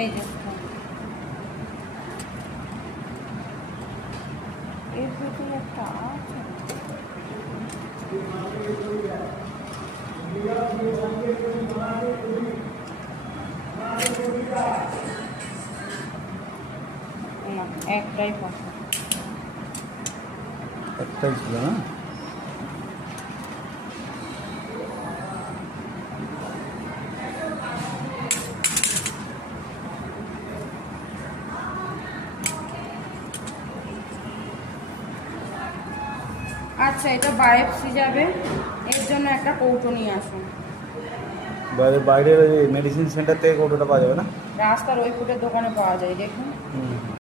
এই যে এর ভিতরে একটা আছে। না, একটাই পাখা। একটাই ছিল না? আচ্ছা, এটা বায়োপসি যাবে, এর জন্য একটা কৌটো নিয়ে আসুন। বাইরের মেডিসিন সেন্টার থেকে কৌটোটা পাওয়া যাবে না? রাস্তার ওই ফুটের দোকানে পাওয়া যায়, দেখুন।